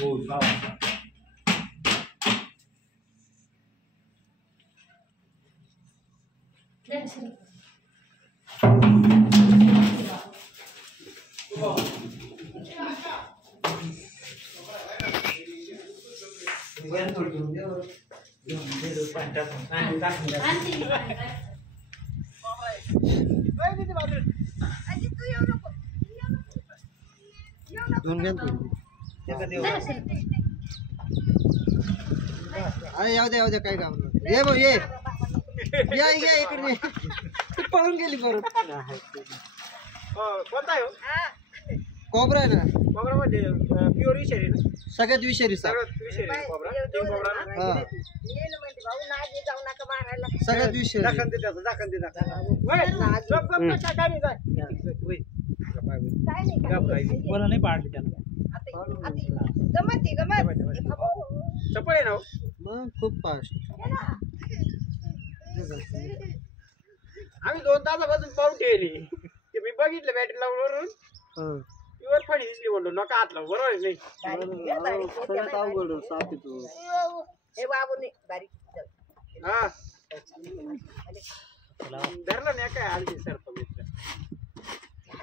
हो का दोन घ्या अरे येऊ द्या काय काम नाही ये भाऊ ये या इकडे तू पळून गेली बरोबर कोणता आहे हो? कोबरा आहे ना कोबरा म्हणजे प्युअर विषारी ना सगळ्यात विषारी सगळ्यात विषारी कोबरा किंग कोबरा ना हा सगळ्यात विषारी दाखन दे त्याचं दाखन दे दाखन काय नाही मला नाही पाडली त्याला चपळ आहे ना हो? मग खूप फास्ट आम्ही 2 तासापासून पाहून ठेवली ते मी बघितलं बॅटरी लावून प्युअर फणी दिसली म्हणलो नका हात लावू बरोबर आहे नाही सगळ्यात अवघड साप तू हा धरलं नाही काय आलती सर्प मित्र